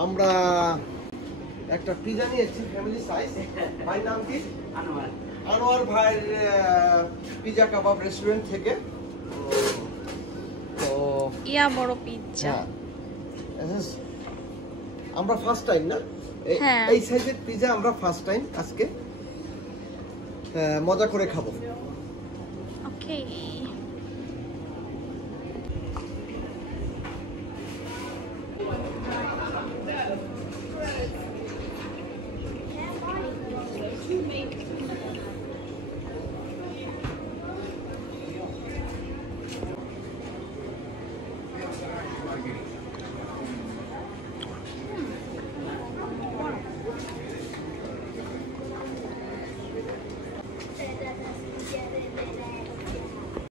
আমরা একটা পিজা নিয়েছি ফ্যামিলি সাইজ। ভাই নাম কি? আনোয়ার। আনোয়ার ভাইয়ের পিজা কাবাব রেস্টুরেন্ট থেকে। তো ইয়া বড় পিজ্জা। আমরা ফার্স্ট টাইম না এই সাইজের পিজা আমরা ফার্স্ট টাইম আজকে মজা করে খাবো। ওকে।